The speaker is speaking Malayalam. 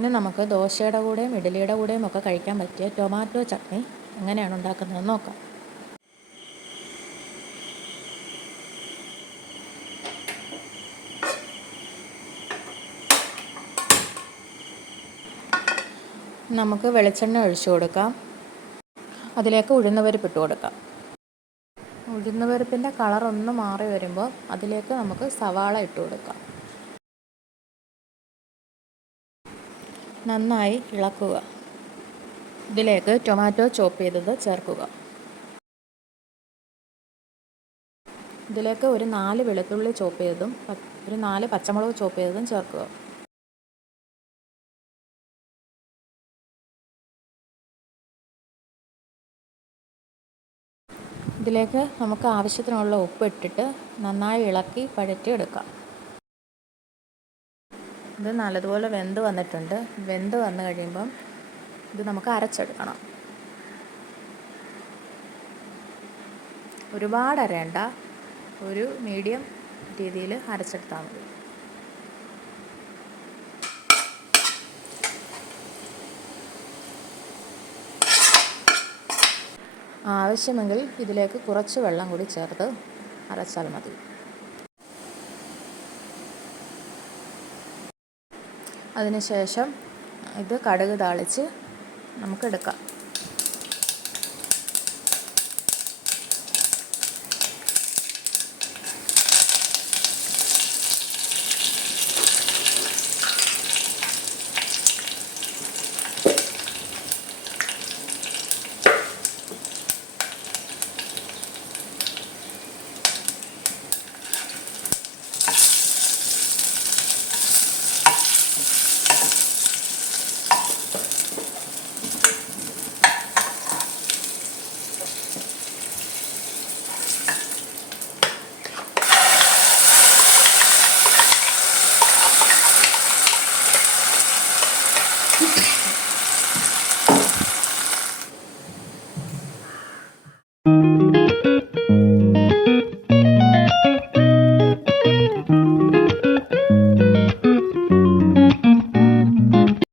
ഇനി നമുക്ക് ദോശയുടെ കൂടെയും ഇഡ്ഡലിയുടെ കൂടെയും ഒക്കെ കഴിക്കാൻ പറ്റിയ ടൊമാറ്റോ ചട്നി എങ്ങനെയാണ് ഉണ്ടാക്കുന്നതെന്ന് നോക്കാം. നമുക്ക് വെളിച്ചെണ്ണ ഒഴിച്ചു കൊടുക്കാം. അതിലേക്ക് ഉഴുന്നുപരിപ്പ് ഇട്ട് കൊടുക്കാം. ഉഴുന്നുപരിപ്പിൻ്റെ കളറൊന്ന് മാറി വരുമ്പോൾ അതിലേക്ക് നമുക്ക് സവാള ഇട്ട് കൊടുക്കാം. നന്നായി ഇളക്കുക. ഇതിലേക്ക് ടൊമാറ്റോ ചോപ്പ് ചെയ്തത് ചേർക്കുക. ഇതിലേക്ക് ഒരു 4 വെളുത്തുള്ളി ചോപ്പ് ചെയ്തതും ഒരു 4 പച്ചമുളക് ചോപ്പ് ചെയ്തതും ചേർക്കുക. ഇതിലേക്ക് നമുക്ക് ആവശ്യത്തിനുള്ള ഉപ്പ് ഇട്ടിട്ട് നന്നായി ഇളക്കി വഴറ്റിയെടുക്കാം. ഇത് നല്ലതുപോലെ വെന്ത് വന്നിട്ടുണ്ട്. വെന്ത് വന്നു കഴിയുമ്പം ഇത് നമുക്ക് അരച്ചെടുക്കണം. ഒരുപാട് അരയണ്ട, ഒരു മീഡിയം രീതിയിൽ അരച്ചെടുത്താൽ മതി. ആവശ്യമെങ്കിൽ ഇതിലേക്ക് കുറച്ച് വെള്ളം കൂടി ചേർത്ത് അരച്ചാൽ മതി. അതിനുശേഷം ഇത് കടുക് താളിച്ച് നമുക്കെടുക്കാം.